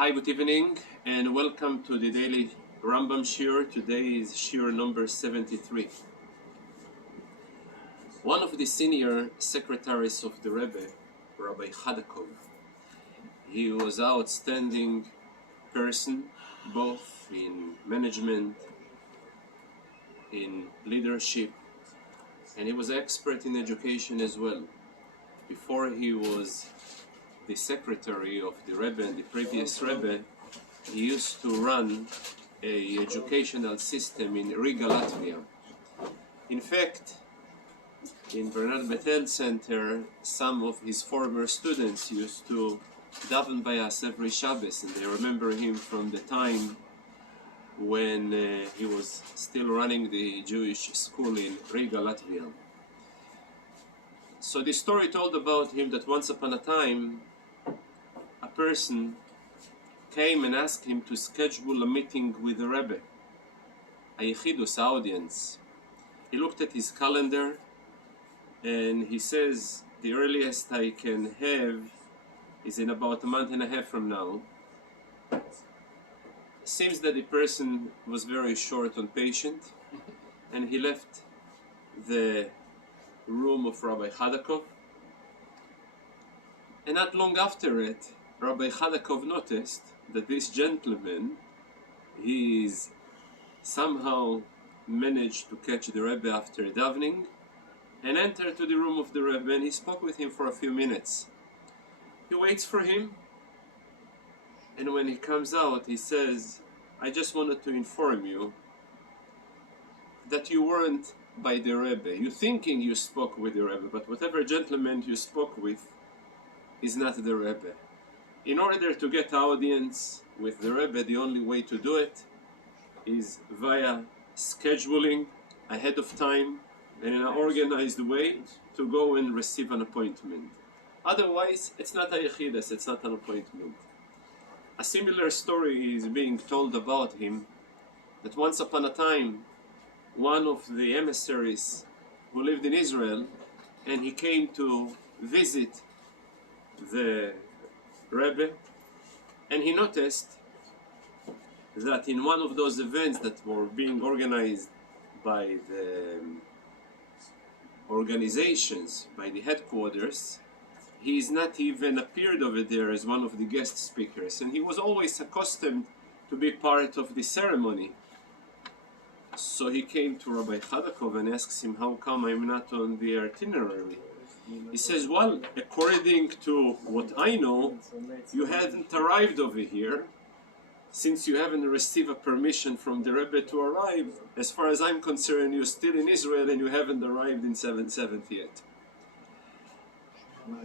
Hi, good evening, and welcome to the daily Rambam Shir. Today is Shir number 73. One of the senior secretaries of the Rebbe, Rabbi Hadakov, he was an outstanding person, both in management, in leadership, and he was an expert in education as well. Before he was the secretary of the Rebbe and the previous Rebbe, he used to run a educational system in Riga, Latvia. In fact, in Bernard Bethel Center, some of his former students used to daven by us every Shabbos, and they remember him from the time when he was still running the Jewish school in Riga, Latvia. So the story told about him that once upon a time, a person came and asked him to schedule a meeting with the Rebbe, a Yechidus audience. He looked at his calendar and he says, the earliest I can have is in about a month and a half from now. Seems that the person was very short on patience, and he left the room of Rabbi Hadakov. And not long after it, Rabbi Hadakov noticed that this gentleman, he is somehow managed to catch the Rebbe after davening and entered to the room of the Rebbe, and he spoke with him for a few minutes. He waits for him, and when he comes out, he says, I just wanted to inform you that you weren't by the Rebbe. You're thinking you spoke with the Rebbe, but whatever gentleman you spoke with is not the Rebbe. In order to get audience with the Rebbe, the only way to do it is via scheduling ahead of time and in an organized way to go and receive an appointment. Otherwise, it's not a yechidus, it's not an appointment. A similar story is being told about him, that once upon a time, one of the emissaries who lived in Israel, and he came to visit the Rebbe, and he noticed that in one of those events that were being organized by the organizations, by the headquarters, he is not even appeared over there as one of the guest speakers, and he was always accustomed to be part of the ceremony. So he came to Rabbi Hadakov and asks him, how come I'm not on the itinerary? He says, well, according to what I know, you hadn't arrived over here. Since you haven't received a permission from the Rebbe to arrive, as far as I'm concerned, you're still in Israel and you haven't arrived in 770 yet.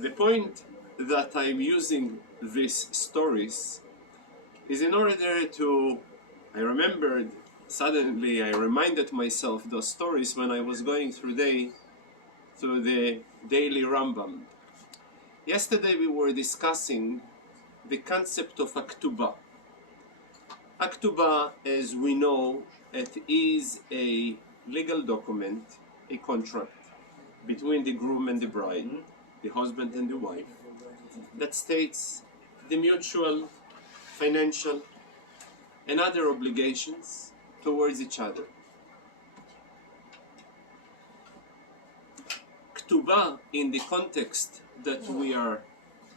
The point that I'm using these stories is in order to, I reminded myself those stories when I was going through the daily Rambam. Yesterday we were discussing the concept of Aktubah. Aktubah, as we know, it is a legal document, a contract between the groom and the bride, the husband and the wife, that states the mutual, financial, and other obligations towards each other. Ktubah, in the context that we are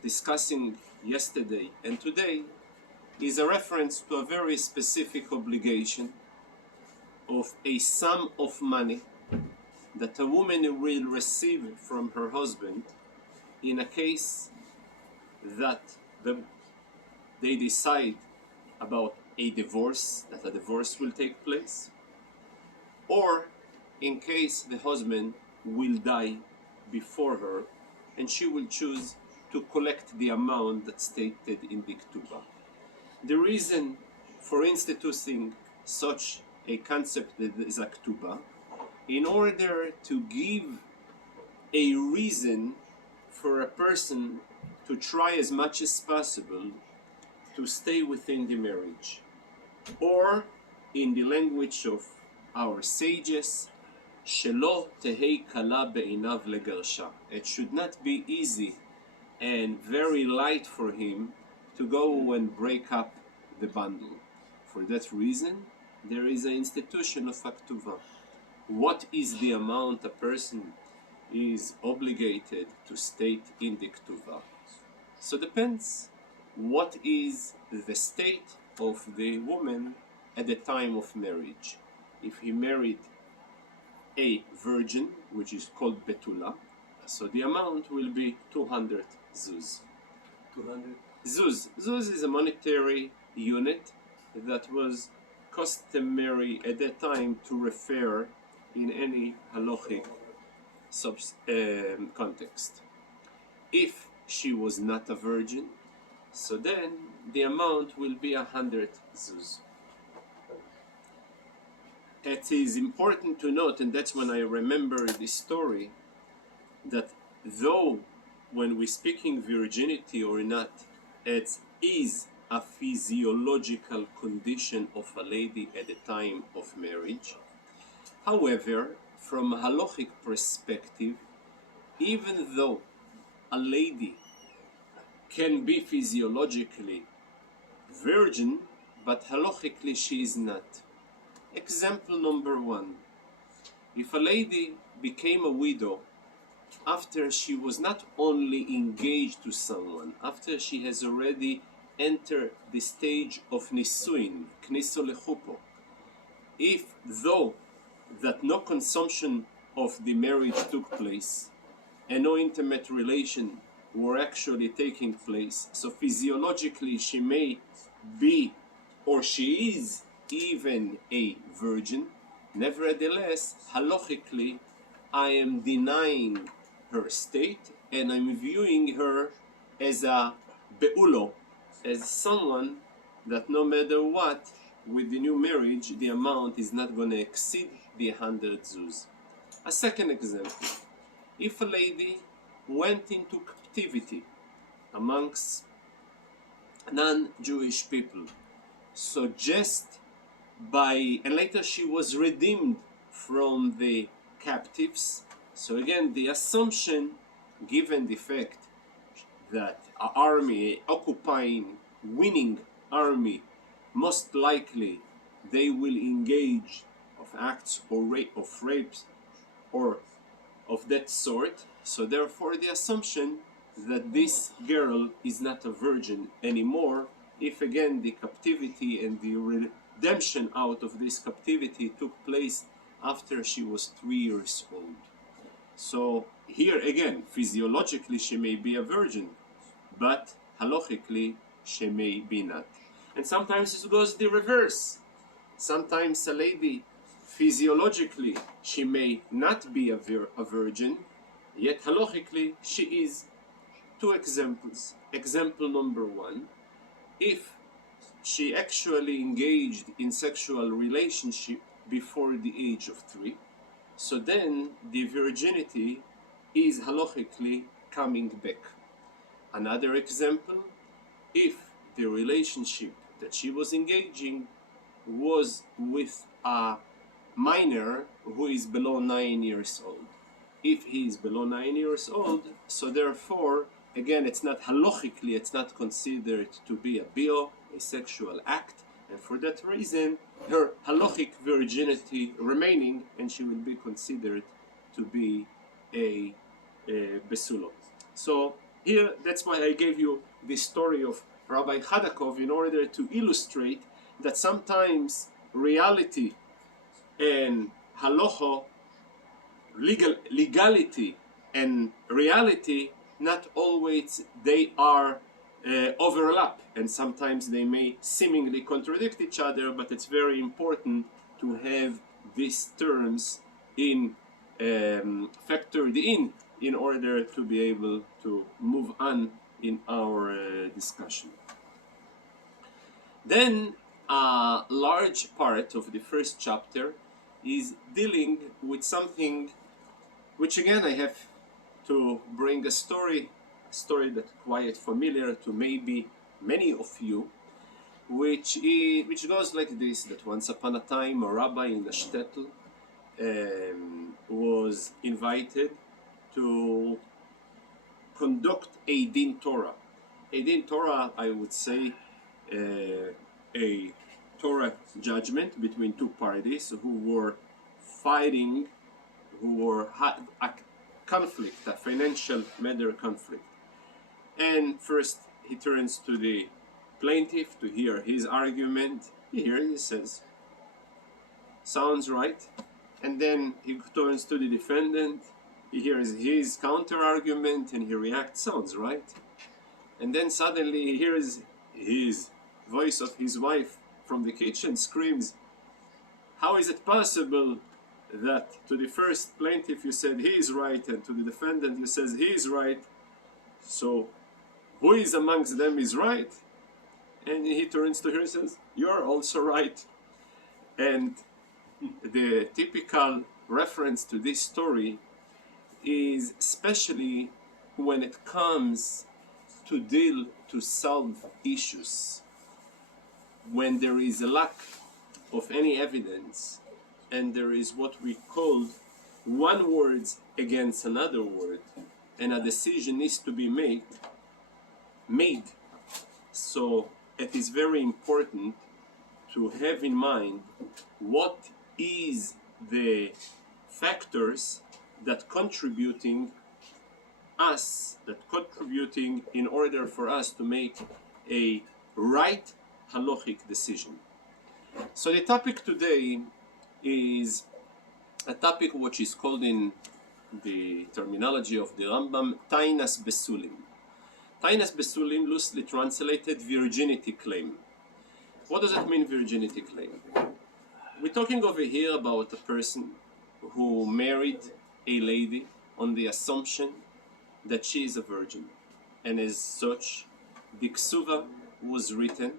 discussing yesterday and today, is a reference to a very specific obligation of a sum of money that a woman will receive from her husband in a case that they decide about a divorce, that a divorce will take place, or in case the husband will die before her and she will choose to collect the amount that's stated in the Ktubah. The reason for instituting such a concept that is a Ktubah, in order to give a reason for a person to try as much as possible to stay within the marriage. Or, in the language of our sages, Shelo tehei kala be'inav legarsha. It should not be easy and very light for him to go and break up the bundle. For that reason, there is an institution of Aktuva. What is the amount a person is obligated to state in the Ktuva? So depends what is the state of the woman at the time of marriage. If he married a virgin, which is called Betula, so the amount will be 200 zuz. 200? Zuz. Zuz is a monetary unit that was customary at that time to refer in any halachic context. If she was not a virgin, so then the amount will be 100 zuz. It is important to note, and that's when I remember this story, that though when we're speaking virginity or not, it is a physiological condition of a lady at the time of marriage. However, from a halachic perspective, even though a lady can be physiologically virgin, but halachically she is not. Example number one. If a lady became a widow after she was not only engaged to someone, after she has already entered the stage of nisuin, kniso lechupo, if though that no consumption of the marriage took place and no intimate relation were actually taking place, so physiologically she may be or she is even a virgin, nevertheless halachically I am denying her state and I'm viewing her as a beulo, as someone that no matter what, with the new marriage the amount is not going to exceed the 100 zuz. A second example, if a lady went into captivity amongst non-Jewish people, so just by, and later she was redeemed from the captives, so again the assumption, given the fact that an army, occupying, winning army, most likely they will engage of acts or of rapes or of that sort, so therefore the assumption that this girl is not a virgin anymore, if again the captivity and the redemption out of this captivity took place after she was 3 years old. So here again, physiologically she may be a virgin, but halachically she may be not. And sometimes it goes the reverse. Sometimes a lady, physiologically, she may not be a virgin, yet halachically she is. Two examples. Example number one, if she actually engaged in sexual relationship before the age of 3, so then the virginity is halachically coming back. Another example, if the relationship that she was engaging was with a minor who is below 9 years old. If he is below 9 years old, so therefore, again, it's not halachically, it's not considered to be a bio, a sexual act, and for that reason, her halachic virginity remaining, and she will be considered to be a besulo. So here, that's why I gave you the story of Rabbi Chadakov in order to illustrate that sometimes reality and halacha, legality and reality, not always they are overlap, and sometimes they may seemingly contradict each other, but it's very important to have these terms in factored in order to be able to move on in our discussion. Then a large part of the first chapter is dealing with something which again I have to bring a story that's quite familiar to maybe many of you, which goes like this, that once upon a time a rabbi in the shtetl was invited to conduct a din Torah. A din Torah, I would say, a Torah judgment between two parties who were fighting, had a conflict, a financial matter conflict. And first he turns to the plaintiff to hear his argument. He says, sounds right. And then he turns to the defendant. He hears his counter argument and he reacts, sounds right. And then suddenly he hears his voice of his wife from the kitchen screams, how is it possible that to the first plaintiff you said he is right and to the defendant you says he is right? So who is amongst them is right? And he turns to her and says, you're also right. And the typical reference to this story is especially when it comes to solve issues. When there is a lack of any evidence and there is what we call one word against another word and a decision needs to be made. So it is very important to have in mind what is the factors that contributing in order for us to make a right halachic decision. So the topic today is a topic which is called in the terminology of the Rambam Tainas Besulim. Tainas Besulim, loosely translated, virginity claim. What does that mean, virginity claim? We're talking over here about a person who married a lady on the assumption that she is a virgin. And as such, the ksuva was written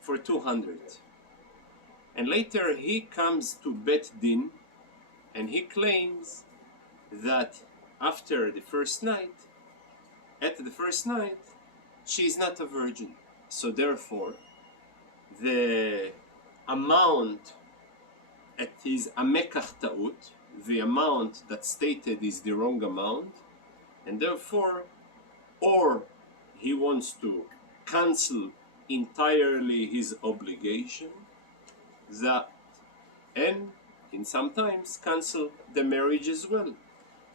for 200. And later he comes to Bet Din and he claims that after the first night, she is not a virgin. So therefore, the amount at his amekach ta'ut, the amount that stated is the wrong amount, and therefore, or he wants to cancel entirely his obligation, and in sometimes cancel the marriage as well.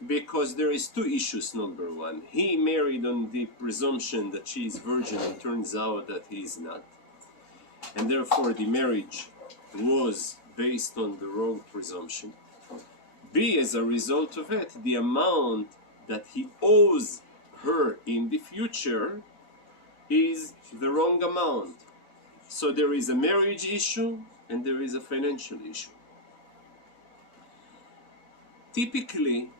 Because there is two issues. Number one, he married on the presumption that she is virgin and turns out that he is not. And therefore the marriage was based on the wrong presumption. B, as a result of it, the amount that he owes her in the future is the wrong amount. So there is a marriage issue and there is a financial issue. Typically,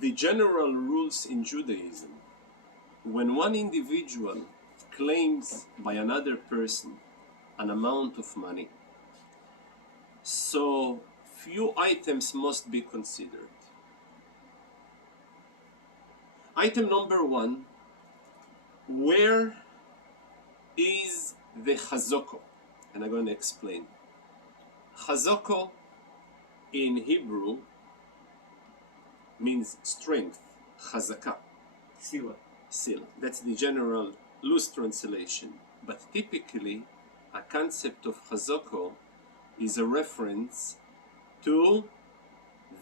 the general rules in Judaism, when one individual claims by another person an amount of money, so few items must be considered. Item number one, where is the chazoko? And I'm going to explain. Chazoko in Hebrew means strength, chazaka. Sila. That's the general loose translation. But typically, a concept of chazoko is a reference to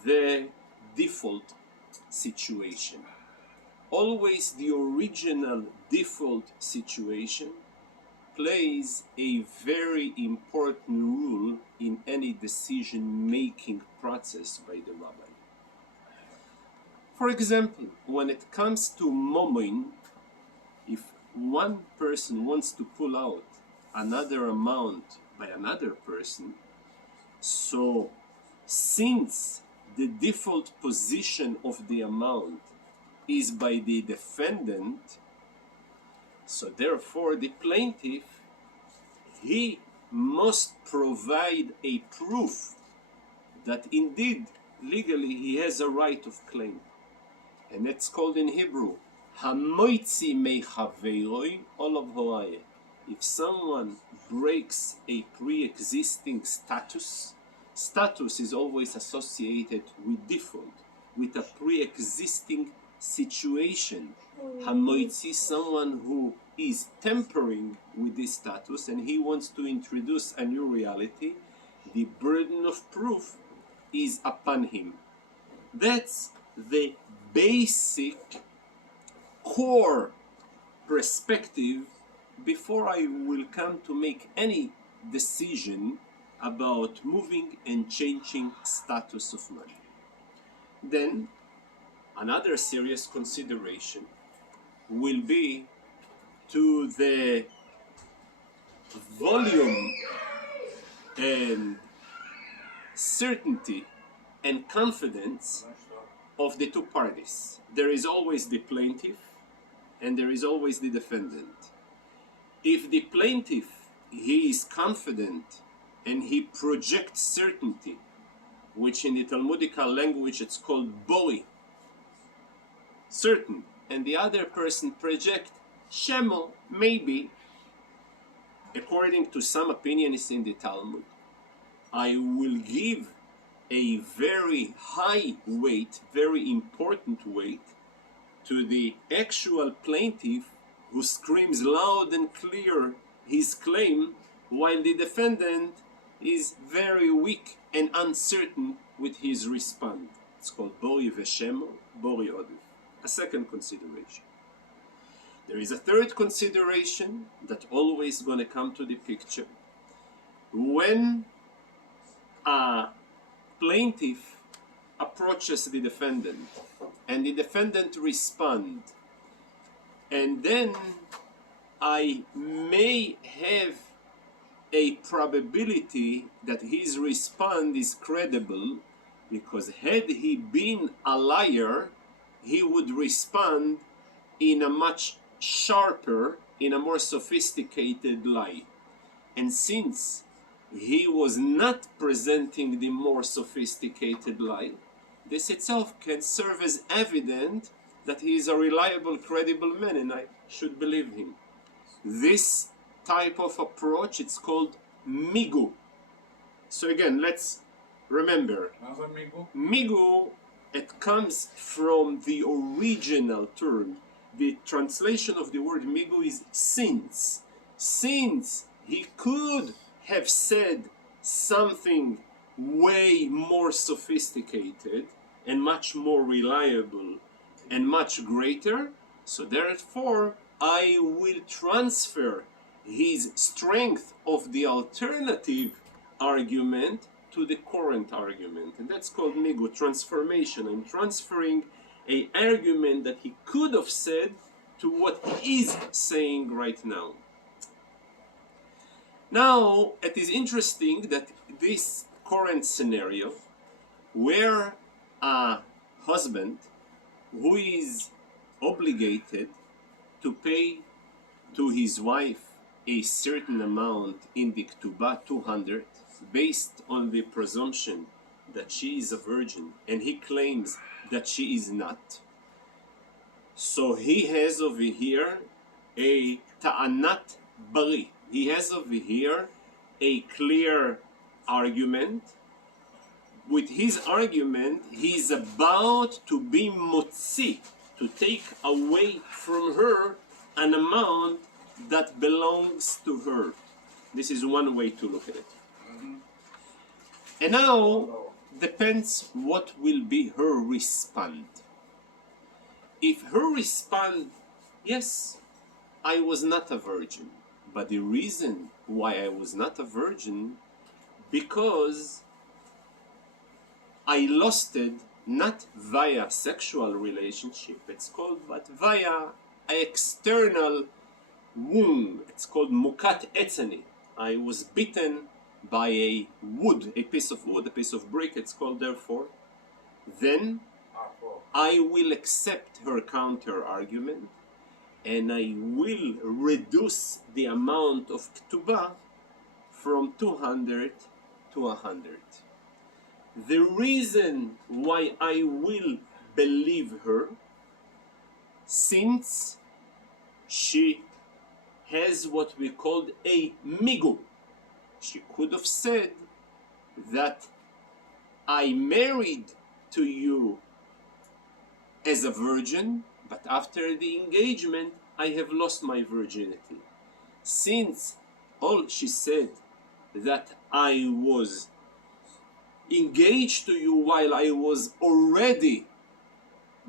the default situation. Always the original default situation plays a very important role in any decision-making process by the rabbi. For example, when it comes to momin, if one person wants to pull out another amount by another person, so since the default position of the amount is by the defendant, so therefore the plaintiff, he must provide a proof that indeed legally he has a right of claim. And it's called in Hebrew, Hamoitzi mechaveiroi olav horaye. If someone breaks a pre-existing status is always associated with default, with a pre-existing situation, hamoitzi, someone who is tampering with this status and he wants to introduce a new reality, the burden of proof is upon him. That's the basic core perspective before I will come to make any decision about moving and changing status of money. Then another serious consideration will be to the volume and certainty and confidence of the two parties. There is always the plaintiff and there is always the defendant. If the plaintiff, he is confident and he projects certainty, which in the Talmudical language it's called bori, certain, and the other person project shemo, maybe, according to some opinions in the Talmud, I will give a very high weight, very important weight, to the actual plaintiff who screams loud and clear his claim, while the defendant is very weak and uncertain with his response. It's called bori veshemo, bori odif. A second consideration. There is a third consideration that always going to come to the picture. When a plaintiff approaches the defendant and the defendant responds, and then I may have a probability that his response is credible, because had he been a liar, he would respond in a much sharper, in a more sophisticated lie. And since he was not presenting the more sophisticated lie, this itself can serve as evidence that he is a reliable, credible man, and I should believe him. This type of approach, it's called migu. So again, let's remember, migu, it comes from the original term. The translation of the word migu is since. Since he could have said something way more sophisticated and much more reliable and much greater, so therefore I will transfer his strength of the alternative argument to the current argument, and that's called migu, transformation. I'm transferring an argument that he could have said to what he is saying right now. Now, it is interesting that this current scenario, where a husband who is obligated to pay to his wife a certain amount in the ketubah, 200, based on the presumption that she is a virgin, and he claims that she is not. So he has over here a ta'anat bari. He has over here a clear argument. With his argument, he is about to be motzi, to take away from her an amount that belongs to her. This is one way to look at it. And now, depends what will be her response. If her response, yes, I was not a virgin, but the reason why I was not a virgin, because I lost it not via sexual relationship, it's called, but via an external wound. It's called mukat etzani. I was bitten by a wood, a piece of wood, a piece of brick, it's called, therefore. Then I will accept her counter argument and I will reduce the amount of ketubah from 200 to 100. The reason why I will believe her, since she has what we called a migu. She could have said that I married to you as a virgin, but after the engagement I have lost my virginity. Since all she said that I was engaged to you while I was already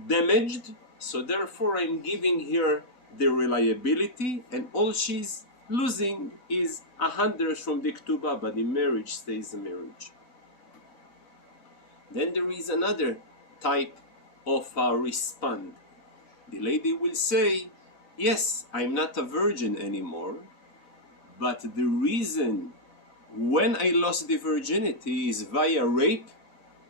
damaged, so therefore I'm giving her the reliability, and all she's losing is 100 from the Ketubah, but the marriage stays a marriage. Then there is another type of respond. The lady will say, yes, I'm not a virgin anymore, but the reason when I lost the virginity is via rape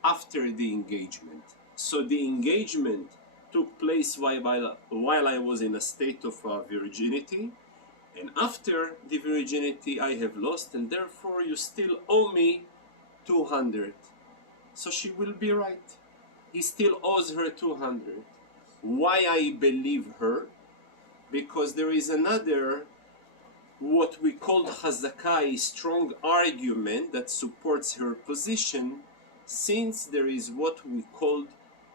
after the engagement. So the engagement took place while I was in a state of virginity, and after the virginity I have lost, and therefore you still owe me 200. So she will be right. He still owes her 200. Why I believe her? Because there is another, what we call Chazakah, strong argument that supports her position, since there is what we call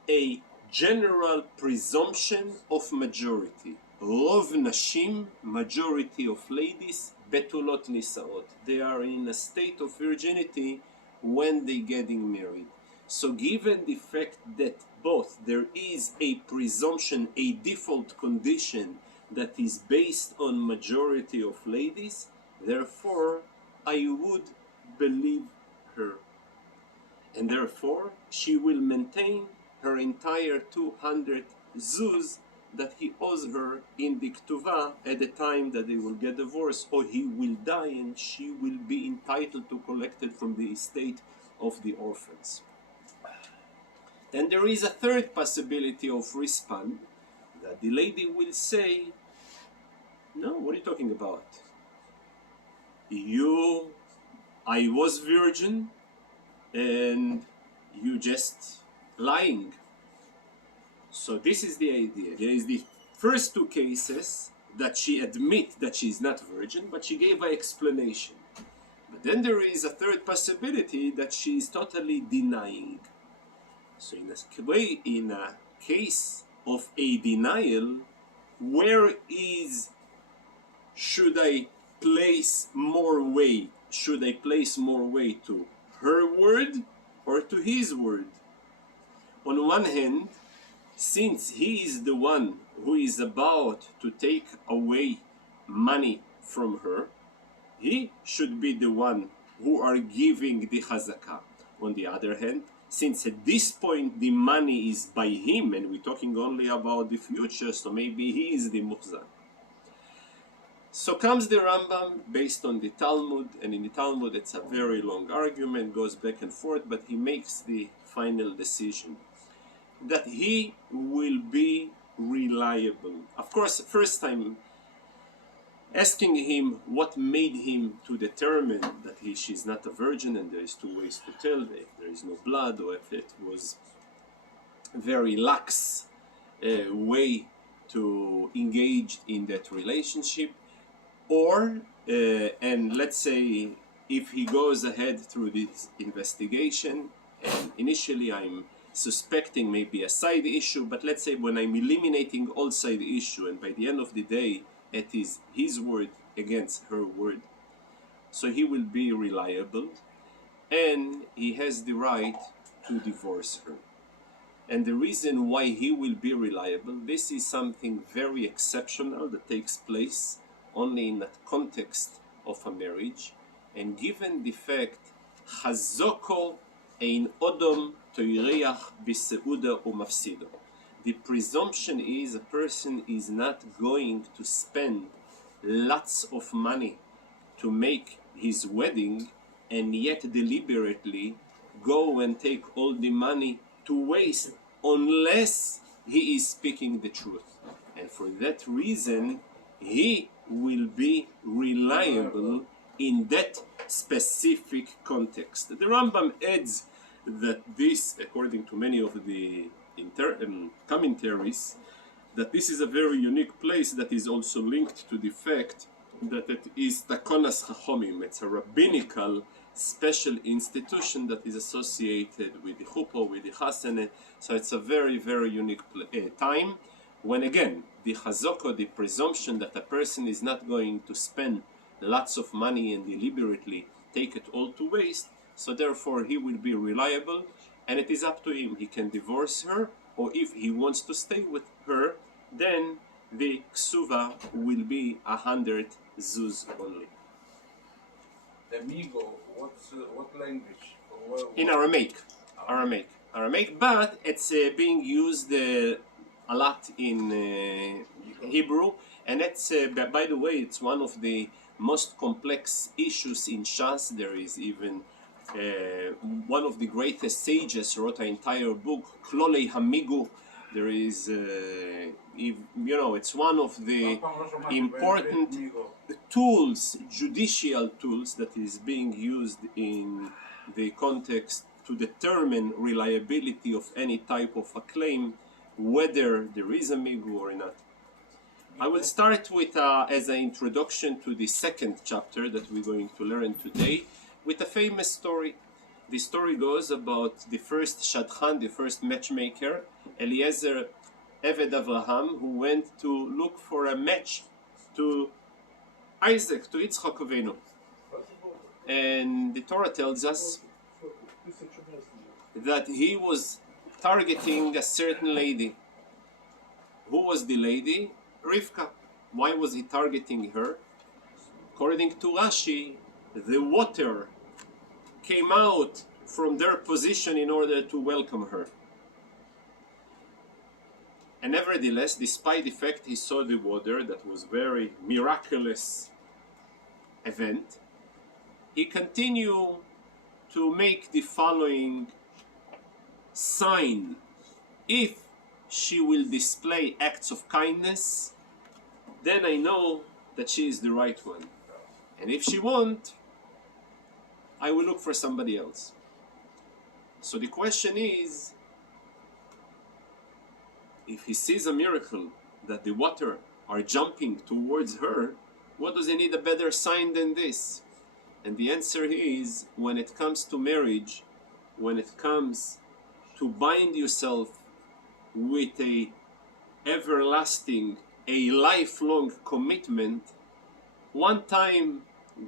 a general presumption of majority. Rov nashim, majority of ladies, betulot nisaot. They are in a state of virginity when they getting married. So given the fact that both there is a presumption, a default condition that is based on majority of ladies, therefore I would believe her. And therefore she will maintain her entire 200 zuz that he owes her in the Ketuvah at the time that they will get divorced, or he will die and she will be entitled to collect it from the estate of the orphans. Then there is a third possibility of respond, that the lady will say, no, what are you talking about? I was virgin and you just lying. So this is the idea. There is the first two cases that she admit that she is not virgin, but she gave an explanation. But then there is a third possibility that she is totally denying. So in a case of a denial, where is, should I place more weight? Should I place more weight to her word or to his word? On one hand, since he is the one who is about to take away money from her, he should be the one who are giving the chazakah. On the other hand, since at this point the money is by him, and we're talking only about the future, so maybe he is the muhzan. So comes the Rambam based on the Talmud, and in the Talmud it's a very long argument, goes back and forth, but he makes the final decision that he will be reliable. Of course, first time asking him what made him to determine that she's not a virgin, and there is two ways to tell, if there is no blood or if it was very lax way to engage in that relationship, or and let's say if he goes ahead through this investigation, and initially I'm suspecting maybe a side issue, but let's say when I'm eliminating all side issue, and by the end of the day it is his word against her word, so he will be reliable and he has the right to divorce her. And the reason why he will be reliable, this is something very exceptional that takes place only in that context of a marriage, and given the fact Chazoko ein odom toiriach biseuda umafsido, the presumption is a person is not going to spend lots of money to make his wedding and yet deliberately go and take all the money to waste unless he is speaking the truth. And for that reason, he will be reliable in that specific context. The Rambam adds that this, according to many of the commentaries, that this is a very unique place that is also linked to the fact that it is Takonas Chachomim. It's a rabbinical special institution that is associated with the chuppah, with the chasene. So it's a very, very unique time when, again, the chazoko, the presumption that a person is not going to spend lots of money and deliberately take it all to waste, so therefore he will be reliable, and it is up to him. He can divorce her, or if he wants to stay with her, then the ksuva will be 100 zuz only. The migo, what language? In Aramaic. But it's being used a lot in Hebrew, and it's, by the way, it's one of the most complex issues in Shas. There is even one of the greatest sages wrote an entire book, Klolei Hamigu. There is, it's one of the important tools, judicial tools, that is being used in the context to determine reliability of any type of a claim, whether there is a migu or not. I will start with, as an introduction to the second chapter that we're going to learn today, with a famous story. The story goes about the first shadchan, the first matchmaker, Eliezer Eved Avraham, who went to look for a match to Isaac, to Yitzchak Avinu. And the Torah tells us that he was targeting a certain lady. Who was the lady? Rivka. Why was he targeting her? According to Rashi, the water came out from their position in order to welcome her. And nevertheless, despite the fact he saw the water, that was very miraculous event, he continued to make the following sign: if she will display acts of kindness, then I know that she is the right one. And if she won't, I will look for somebody else. So the question is, if he sees a miracle that the water are jumping towards her, what does he need a better sign than this? And the answer is, when it comes to marriage, when it comes to bind yourself with a everlasting, a lifelong commitment, one time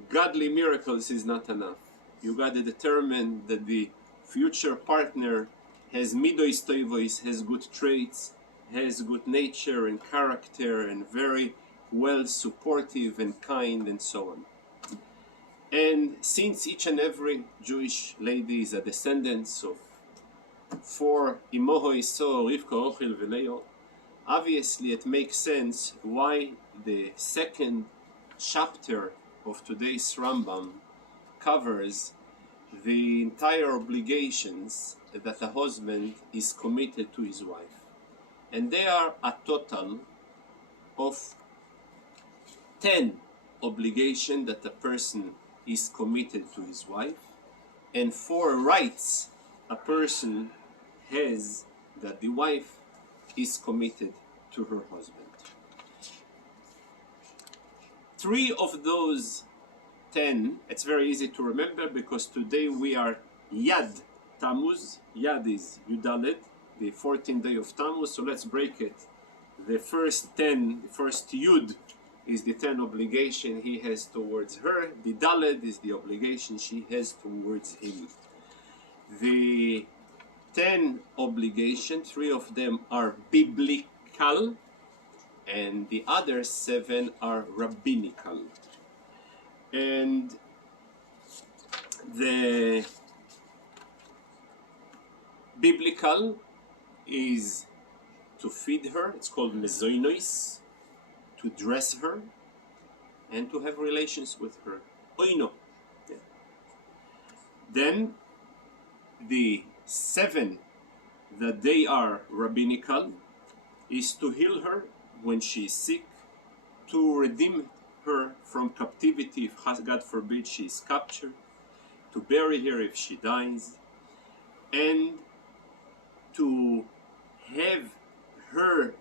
godly miracles is not enough. You got to determine that the future partner has midos toivos, has good traits, has good nature and character, and very well supportive and kind, and so on. And since each and every Jewish lady is a descendant of four Imoho Iso, Rivka, Ochel, Veleo, obviously it makes sense why the second chapter of today's Rambam covers the entire obligations that a husband is committed to his wife. And they are a total of 10 obligations that a person is committed to his wife, and 4 rights a person has that the wife is committed to her husband. 3 of those 10, it's very easy to remember because today we are Yad Tammuz. Yad is Yudalet, the 14th day of Tammuz, so let's break it. The first 10, the first Yud is the 10 obligation he has towards her. The Dalet is the obligation she has towards him. The 10 obligations, 3 of them are biblical, and the other 7 are rabbinical. And the biblical is to feed her, it's called mezoinois, to dress her, and to have relations with her. Oino. Yeah. Then the 7 that they are rabbinical is to heal her when she is sick, to redeem her from captivity if God forbid she is captured, to bury her if she dies, and to have her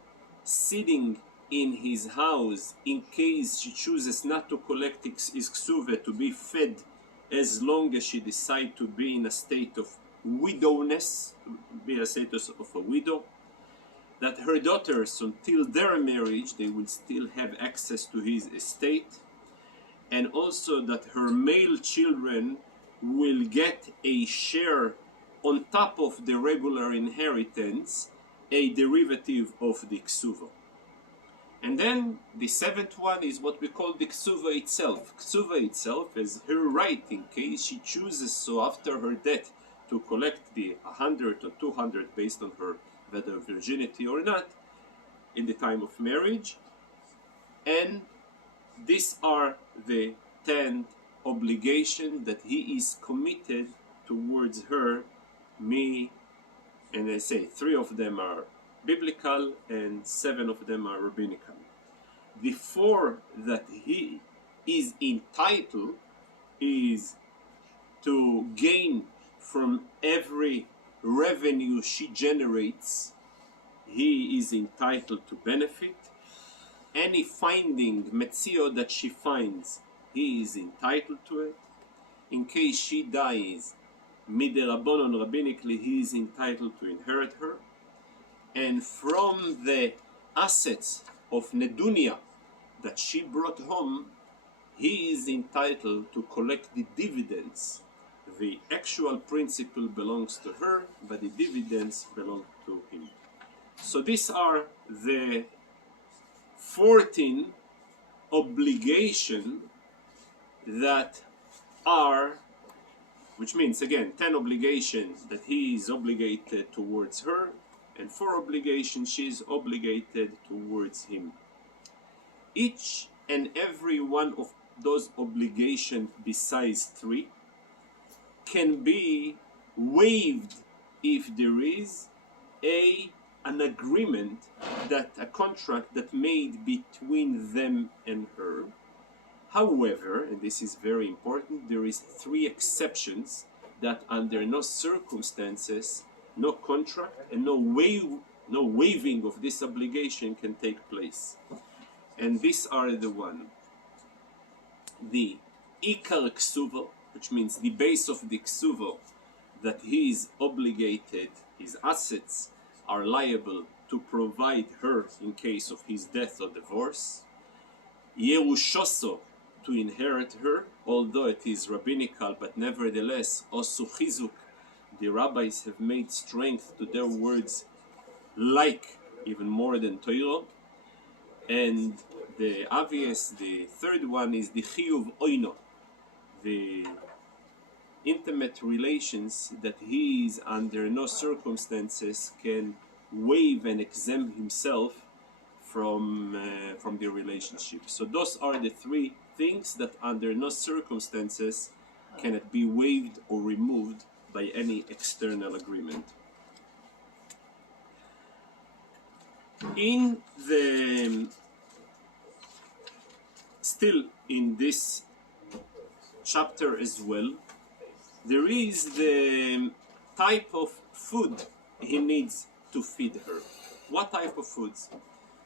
sitting in his house in case she chooses not to collect his ksuve, to be fed as long as she decides to be in a state of widowness, be in a status of a widow, that her daughters, until their marriage, they will still have access to his estate, and also that her male children will get a share on top of the regular inheritance, a derivative of the ksuva. And then the seventh one is what we call the ksuva itself. Ksuva itself is her right in case she chooses, so after her death, to collect the 100 or 200 based on her whether virginity or not in the time of marriage. And these are the 10 obligations that he is committed towards her, me, and I say 3 of them are biblical and 7 of them are rabbinical. The 4 that he is entitled is to gain from every revenue she generates. He is entitled to benefit. Any finding, metzio, that she finds, he is entitled to it. In case she dies, miderabonon, rabbinically, he is entitled to inherit her. And from the assets of Nedunia that she brought home, he is entitled to collect the dividends. The actual principal belongs to her, but the dividends belong to him. So these are the 14 obligations that are, which means again 10 obligations that he is obligated towards her, and 4 obligations she is obligated towards him. Each and every one of those obligations besides 3 can be waived if there is an agreement, that a contract that made between them and her. However, and this is very important, there is 3 exceptions that under no circumstances, no contract and no waiving of this obligation can take place. And these are the one: the ikar ksuvo, which means the base of the ksuvo, that he is obligated, his assets are liable to provide her in case of his death or divorce. Yerushoso, to inherit her, although it is rabbinical, but nevertheless, osu chizuk, the rabbis have made strength to their words, like even more than Torah. And the obvious, the third one is the chiyuv oino, the intimate relations that he is under no circumstances can waive and exempt himself from the relationship. So those are the 3 things that under no circumstances cannot be waived or removed by any external agreement. In the still in this chapter as well, there is the type of food he needs to feed her. What type of foods?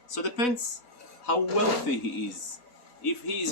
So depends how wealthy he is. If he is